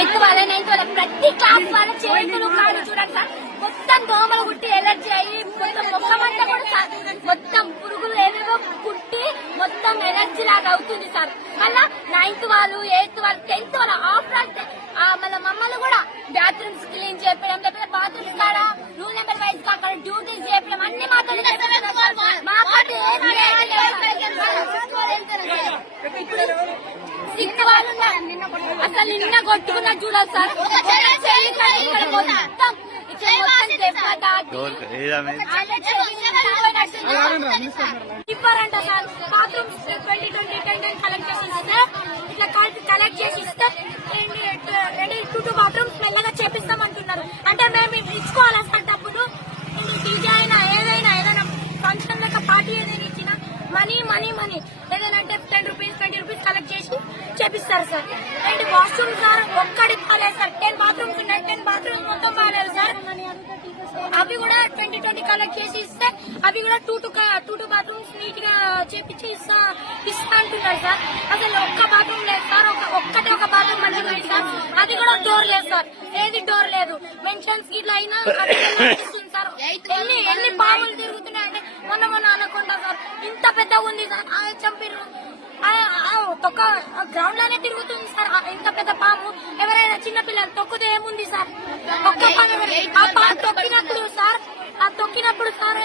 Eighth వాళ్ళ ninth వాళ్ళ ప్రతి క్లాస్ వాళ్ళ చేతులు కాళ్ళు చూడండి సార్ మొత్తం దోమలు కుట్టి ఎలర్జీ అయ్యి మొత్తం ముఖమంతా కూడా సార్ మొత్తం పురుగులు ఏవేవో కుట్టి మొత్తం ఎలర్జీ లాగా అవుతుంది సార్. మళ్ళా నైన్త్ వాళ్ళు ఎయిత్ వాళ్ళు 10th వాళ్ళ ఆఫ్టర్ మళ్ళీ మమ్మల్ని కూడా బాత్రూమ్స్ క్లీన్ చేయడం లేకపోతే బాత్రూమ్స్ కాడ రూల్ నెంబర్ వైజ్ కాకుండా డ్యూటీస్ చేయడం అన్ని మాతో సిక్స్త్ వాళ్ళు అసలు నిన్న కొట్టుకున్నా చూడాలి సార్ మొత్తం ఇవ్వరంట సార్ బాత్రూమ్స్ 2020 కలెక్ట్ చేసి సార్ ఇట్లా కలెక్ట్ చేసి ఇస్తే 2 బాత్రూమ్స్ మెల్లగా చేపిస్తామంటున్నారు. అంటే మేము ఇచ్చుకోవాలా సార్ డబ్బులు డీజే అయినా ఏదైనా ఫంక్షన్ లెక్క పార్టీ ఏదైనా ఇచ్చినా మనీ ఏదైనా అంటే 10 రూపీస్ 20 రూపీస్ కలెక్ట్ చేసి చేపిస్తారు సార్. అండ్ వాష్రూమ్ సార్ ఒక్కడి బాగాలేదు సార్ 10 బాత్రూమ్స్ ఉన్నాయి 10 బాత్రూమ్స్ మొత్తం బాగాలేదు సార్. అవి కూడా 2020 కలెక్ట్ చేసి ఇస్తే అవి కూడా 2 బాత్రూమ్స్ నీట్ గా చేపించి ఇస్తా అంటున్నారు సార్. అసలు ఒక్క బాత్రూమ్ లేదు సార్ ఒక బాత్రూమ్ మంచిగా ఉంది సార్. అది కూడా డోర్ లేదు సార్. ఏది డోర్ లేదు. మెన్షన్స్ ఇట్లా అయినా సార్ ఎన్ని పాములు తిరుగుతున్నాయంటే మొన్న అనకుండా సార్ ఇంత పెద్దగా ఉంది సార్. చంపిర్రు తొక్క గ్రౌండ్ లోనే తిరుగుతుంది సార్. ఇంత పెద్ద పాము ఎవరైనా చిన్న పిల్లలు తొక్కితే ఏముంది సార్. ఒక్క పాము తొక్కినప్పుడు సార్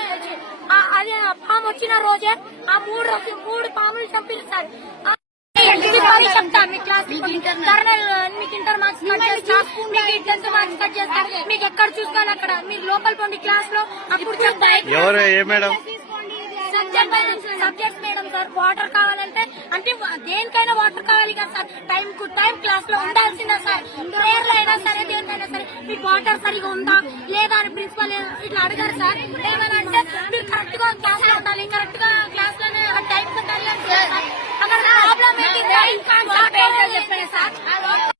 అదే పాము వచ్చిన రోజే ఆ 3 పాములు చంపారు సార్. చెప్తాను మీ క్లాస్ మీకు ఇంటర్ మార్క్స్ కట్ చేస్తారు, మీకు 10th మార్క్స్ కట్ చేస్తారు. మీకు ఎక్కడ చూసుకోవాలి అక్కడ మీరు లోపల పోండి క్లాస్ లో. అప్పుడు చెప్తారు సబ్జెక్ట్స్ మేడం సార్. వాటర్ కావాలంటే అంటే దేనికైనా వాటర్ కావాలి కదా sir. Time to time class లో ఉండాల్సిందా సార్. ప్రేయర్ లో అయినా సరే దేనికైనా సరే మీకు వాటర్ సరిగా ఉందా లేదా అని ప్రిన్సిపల్ ఇట్లా అడిగారు సార్. ఏమైనా అంటే మీరు కరెక్ట్ గా క్లాస్ లో ఉండాలి, కరెక్ట్ గా క్లాస్ లోనే టైం ఉండాలి. అక్కడ ప్రాబ్లం ఏంటి సార్.